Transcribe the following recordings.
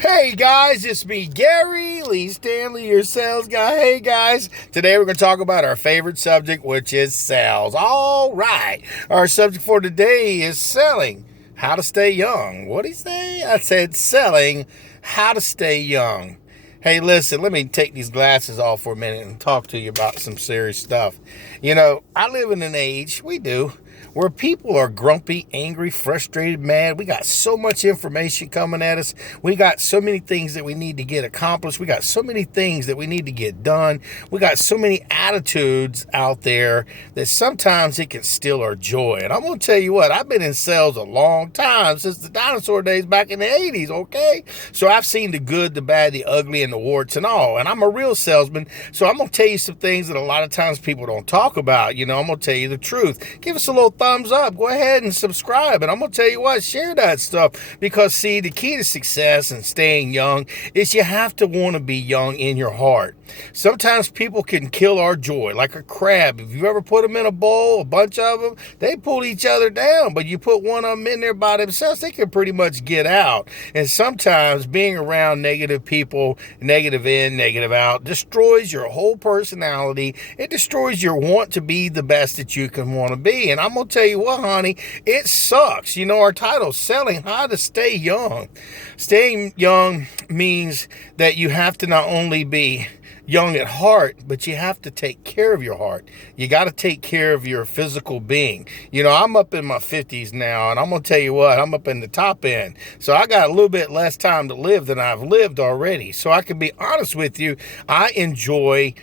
Hey guys, it's me, Gary Lee Stanley, your sales guy. Hey guys, today we're going to talk about our favorite subject, which is sales. All right, our subject for today is selling. How to stay young. What did he say? I said selling, how to stay young. Hey, listen, let me take these glasses off for a minute and talk to you about some serious stuff. You know, I live in an age, we do, where people are grumpy, angry, frustrated, mad. We got so much information coming at us. We got so many things that we need to get accomplished. We got so many things that we need to get done. We got so many attitudes out there that sometimes it can steal our joy. And I'm going to tell you what, I've been in sales a long time, since the dinosaur days back in the 80s, okay? So I've seen the good, the bad, the ugly, and the warts and all. And I'm a real salesman, so I'm going to tell you some things that a lot of times people don't talk about. You know, I'm going to tell you the truth. Give us a little thumbs up. Go ahead and subscribe. And I'm going to tell you what, share that stuff. Because, see, the key to success and staying young is you have to want to be young in your heart. Sometimes people can kill our joy like a crab. If you ever put them in a bowl, a bunch of them, they pull each other down. But you put one of them in there by themselves, they can pretty much get out. And sometimes being around negative people, negative in, negative out, destroys your whole personality. It destroys your want to be the best that you can want to be. And I'm going to tell you what, honey, it sucks. You know, our title, Selling How to Stay Young. Staying young means that you have to not only be young at heart, but you have to take care of your heart. You got to take care of your physical being. You know, I'm up in my 50s now, and I'm going to tell you what, I'm up in the top end. So I got a little bit less time to live than I've lived already. So I can be honest with you, I enjoy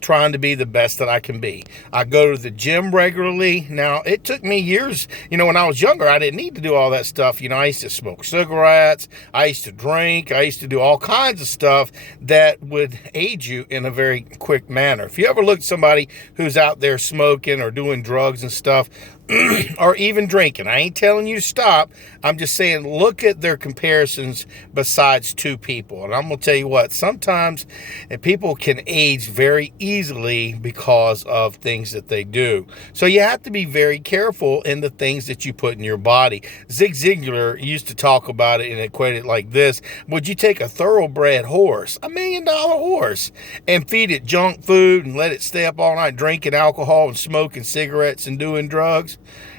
trying to be the best that I can be. I go to the gym regularly. Now, it took me years. You know, when I was younger, I didn't need to do all that stuff. You know, I used to smoke cigarettes. I used to drink. I used to do all kinds of stuff that would aid you in a very quick manner. If you ever look at somebody who's out there smoking or doing drugs and stuff, or even drinking, I ain't telling you to stop. I'm just saying, look at their comparisons besides two people. And I'm going to tell you what, sometimes people can age very easily because of things that they do. So you have to be very careful in the things that you put in your body. Zig Ziglar used to talk about it and equate it like this. Would you take a thoroughbred horse, $1 million horse, and feed it junk food and let it stay up all night drinking alcohol and smoking cigarettes and doing drugs?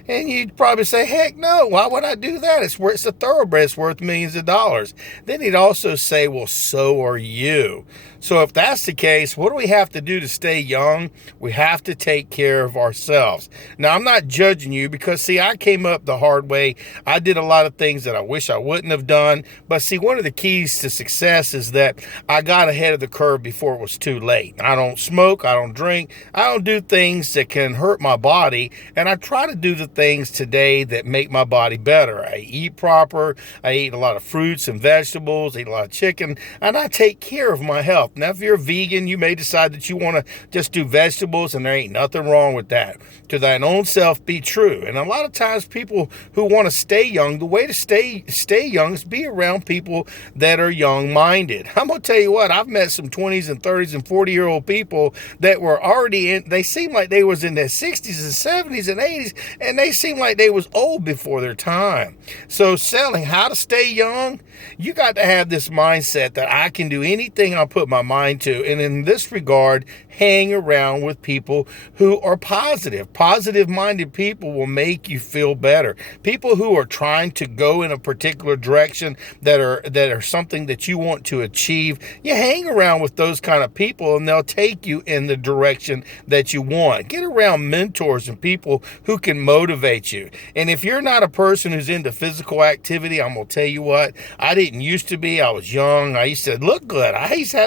And you'd probably say, heck no, why would I do that? It's a thoroughbred, it's worth millions of dollars. Then he'd also say, well, so are you. So if that's the case, what do we have to do to stay young? We have to take care of ourselves. Now, I'm not judging you because, see, I came up the hard way. I did a lot of things that I wish I wouldn't have done. But, see, one of the keys to success is that I got ahead of the curve before it was too late. I don't smoke. I don't drink. I don't do things that can hurt my body. And I try to do the things today that make my body better. I eat proper. I eat a lot of fruits and vegetables. I eat a lot of chicken. And I take care of my health. Now, if you're a vegan, you may decide that you want to just do vegetables, and there ain't nothing wrong with that. To thine own self be true. And a lot of times people who want to stay young, the way to stay young is be around people that are young-minded. I'm going to tell you what, I've met some 20s and 30s and 40-year-old people that were already in, they seemed like they was in their 60s and 70s and 80s, and they seemed like they was old before their time. So selling how to stay young, you got to have this mindset that I can do anything I put my mind to. And in this regard, hang around with people who are positive. Positive-minded people will make you feel better. People who are trying to go in a particular direction that are something that you want to achieve, you hang around with those kind of people and they'll take you in the direction that you want. Get around mentors and people who can motivate you. And if you're not a person who's into physical activity, I'm going to tell you what, I didn't used to be. I was young. I used to look good.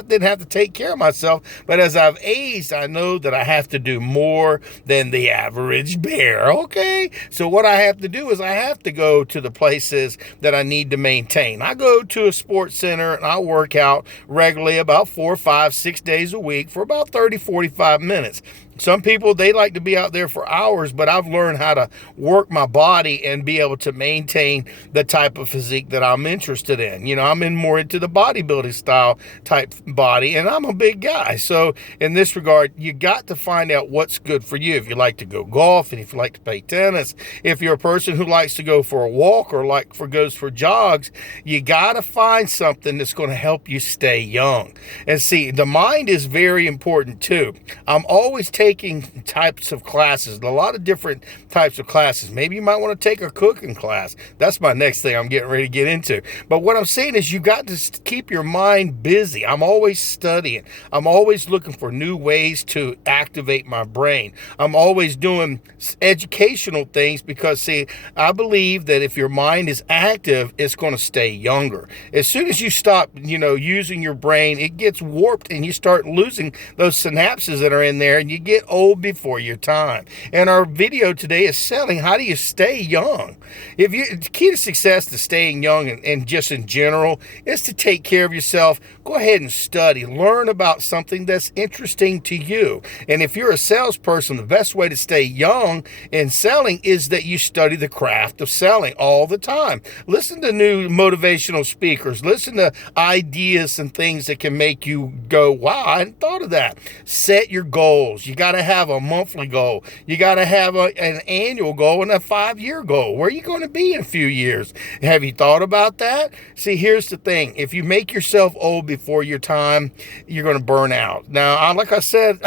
Didn't have to take care of myself. But as I've aged, I know that I have to do more than the average bear. Okay? So what I have to do is I have to go to the places that I need to maintain. I go to a sports center and I work out regularly about 4, 5, 6 days a week for about 30, 45 minutes. Some people, they like to be out there for hours, but I've learned how to work my body and be able to maintain the type of physique that I'm interested in. I'm more into the bodybuilding style type body, and I'm a big guy. So in this regard, you got to find out what's good for you. If you like to go golf, and if you like to play tennis, if you're a person who likes to go for a walk or goes for jogs, you got to find something that's going to help you stay young. And see, the mind is very important too. I'm always taking types of classes, a lot of different types of classes. Maybe you might want to take a cooking class. That's my next thing I'm getting ready to get into. But what I'm saying is you got to keep your mind busy. I'm always studying. I'm always looking for new ways to activate my brain. I'm always doing educational things because, see, I believe that if your mind is active, it's going to stay younger. As soon as you stop, using your brain, it gets warped and you start losing those synapses that are in there, and you get old before your time. And our video today is selling, how do you stay young? The key to success to staying young and just in general is to take care of yourself. Go ahead and study. Learn about something that's interesting to you. And if you're a salesperson, the best way to stay young in selling is that you study the craft of selling all the time. Listen to new motivational speakers. Listen to ideas and things that can make you go, wow, I hadn't thought of that. Set your goals. You got to have a monthly goal. You got to have an annual goal and a 5-year goal. Where are you going to be in a few years? Have you thought about that? See, here's the thing. If you make yourself old before your time, you're going to burn out. Now, like I said,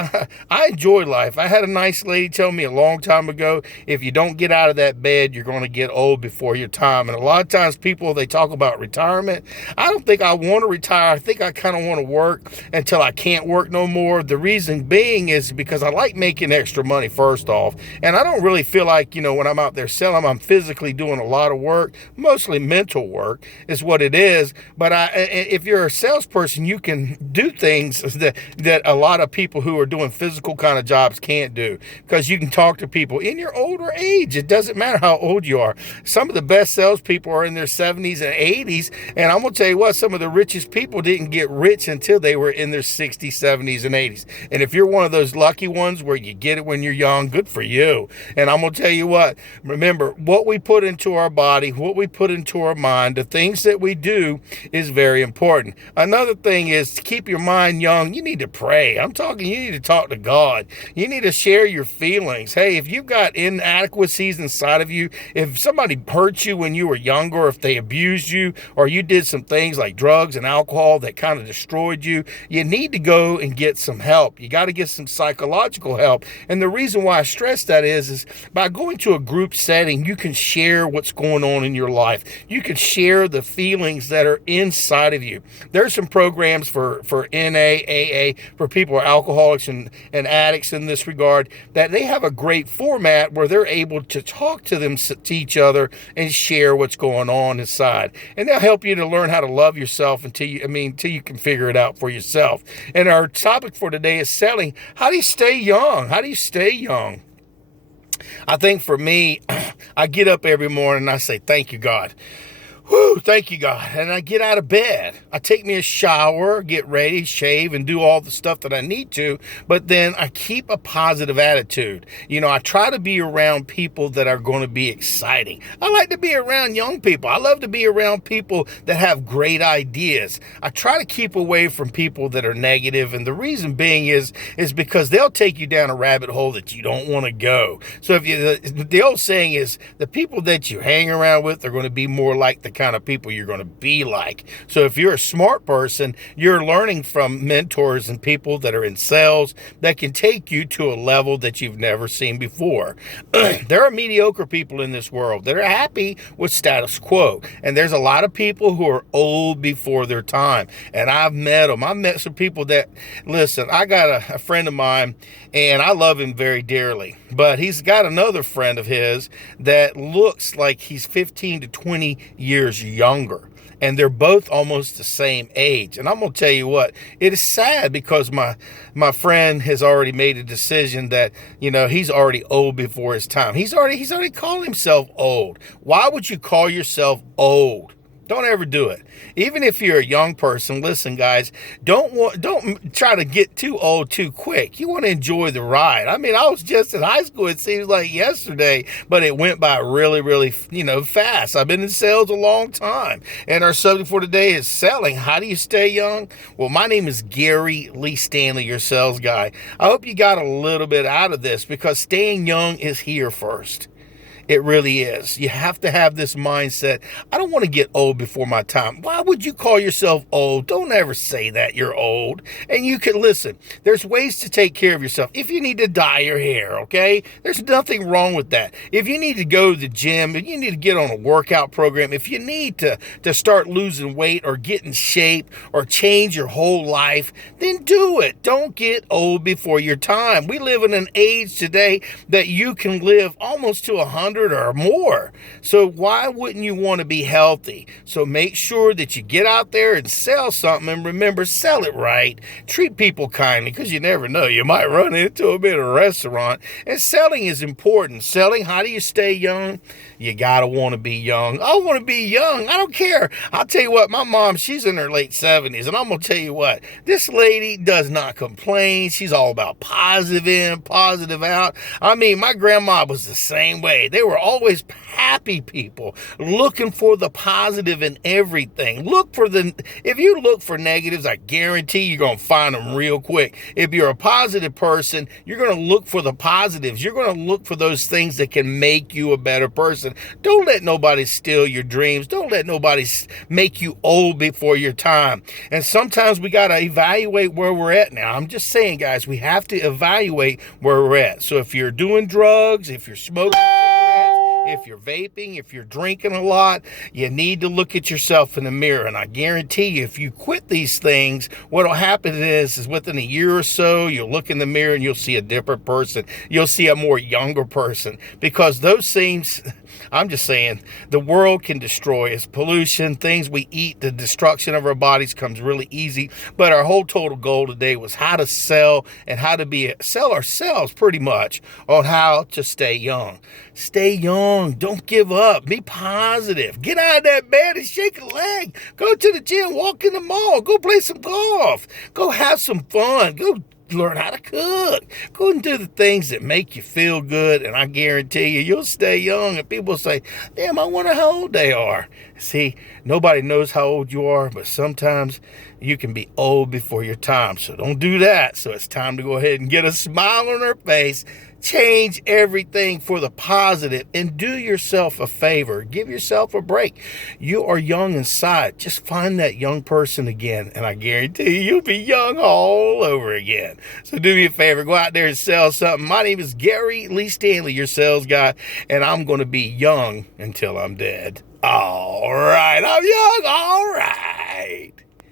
I enjoy life. I had a nice lady tell me a long time ago, if you don't get out of that bed, you're going to get old before your time. And a lot of times people, they talk about retirement. I don't think I want to retire. I think I kind of want to work until I can't work no more. The reason being is because I like making extra money, first off. And I don't really feel like, when I'm out there selling, I'm physically doing a lot of work, mostly mental work is what it is. But if you're a salesperson, you can do things that a lot of people who are doing physical kind of jobs can't do, because you can talk to people in your older age. It doesn't matter how old you are. Some of the best salespeople are in their 70s and 80s. And I'm going to tell you what, some of the richest people didn't get rich until they were in their 60s, 70s, and 80s. And if you're one of those lucky ones where you get it when you're young, good for you. And I'm going to tell you what, remember, what we put into our body, what we put into our mind, the things that we do is very important. Another thing is to keep your mind young. You need to pray. You need to talk to God. You need to share your feelings. Hey, if you've got inadequacies inside of you, if somebody hurt you when you were younger, if they abused you, or you did some things like drugs and alcohol that kind of destroyed you, you need to go and get some help. You got to get some psychological help. And the reason why I stress that is by going to a group setting, you can share what's going on in your life. You can share the feelings that are inside of you. There's some programs for NA, AA, for people who are alcoholics and addicts in this regard, that they have a great format where they're able to talk to each other and share what's going on inside. And they'll help you to learn how to love yourself until you can figure it out for yourself. And our topic for today is selling. How do you stay young? How do you stay young? I think for me, I get up every morning and I say, thank you, God. Whew, thank you, God. And I get out of bed. I take me a shower, get ready, shave, and do all the stuff that I need to. But then I keep a positive attitude. I try to be around people that are going to be exciting. I like to be around young people. I love to be around people that have great ideas. I try to keep away from people that are negative. And the reason being is because they'll take you down a rabbit hole that you don't want to go. So the old saying is, the people that you hang around with are going to be more like the kind of people you're going to be like. So if you're a smart person, you're learning from mentors and people that are in sales that can take you to a level that you've never seen before. There are mediocre people in this world that are happy with status quo. And there's a lot of people who are old before their time. And I've met them. I've met some people that, listen, I got a friend of mine, and I love him very dearly. But he's got another friend of his that looks like he's 15 to 20 years younger. And they're both almost the same age. And I'm going to tell you what, it is sad because my friend has already made a decision that, he's already old before his time. He's already called himself old. Why would you call yourself old? Don't ever do it. Even if you're a young person, listen, guys, don't try to get too old too quick. You want to enjoy the ride. I mean, I was just in high school, it seems like yesterday, but it went by really, really, fast. I've been in sales a long time. And our subject for today is selling. How do you stay young? Well, my name is Gary Lee Stanley, your sales guy. I hope you got a little bit out of this because staying young is here first. It really is. You have to have this mindset. I don't want to get old before my time. Why would you call yourself old? Don't ever say that you're old. And you can listen. There's ways to take care of yourself. If you need to dye your hair, okay? There's nothing wrong with that. If you need to go to the gym, if you need to get on a workout program, if you need to start losing weight or get in shape or change your whole life, then do it. Don't get old before your time. We live in an age today that you can live almost to 100 or more. So why wouldn't you want to be healthy? So make sure that you get out there and sell something, and remember, sell it right. Treat people kindly, because you never know. You might run into them in a restaurant. And selling is important. Selling, how do you stay young? You gotta want to be young. I want to be young. I don't care. I'll tell you what, my mom, she's in her late 70s, and I'm gonna tell you what, this lady does not complain. She's all about positive in, positive out. I mean, my grandma was the same way. They were always happy people, looking for the positive in everything. If you look for negatives, I guarantee you're going to find them real quick. If you're a positive person, you're going to look for the positives. You're going to look for those things that can make you a better person. Don't let nobody steal your dreams. Don't let nobody make you old before your time. And sometimes we got to evaluate where we're at now. I'm just saying, guys, we have to evaluate where we're at. So if you're doing drugs, if you're smoking, if you're vaping, if you're drinking a lot, you need to look at yourself in the mirror. And I guarantee you, if you quit these things, what will happen is within a year or so, you'll look in the mirror and you'll see a different person. You'll see a more younger person, because those things, I'm just saying, the world can destroy us. Pollution, things we eat, the destruction of our bodies comes really easy. But our whole total goal today was how to sell and how to sell ourselves pretty much on how to stay young. Stay young. Don't give up. Be positive. Get out of that bed and shake a leg. Go to the gym. Walk in the mall. Go play some golf. Go have some fun. Go learn how to cook. Go and do the things that make you feel good, and I guarantee you'll stay young. And people say, damn, I wonder how old they are. See, nobody knows how old you are, but sometimes you can be old before your time. So don't do that. So it's time to go ahead and get a smile on her face. Change everything for the positive and do yourself a favor. Give yourself a break. You are young inside. Just find that young person again, and I guarantee you'll be young all over again. So do me a favor. Go out there and sell something. My name is Gary Lee Stanley, your sales guy, and I'm going to be young until I'm dead. All right. I'm young. All right.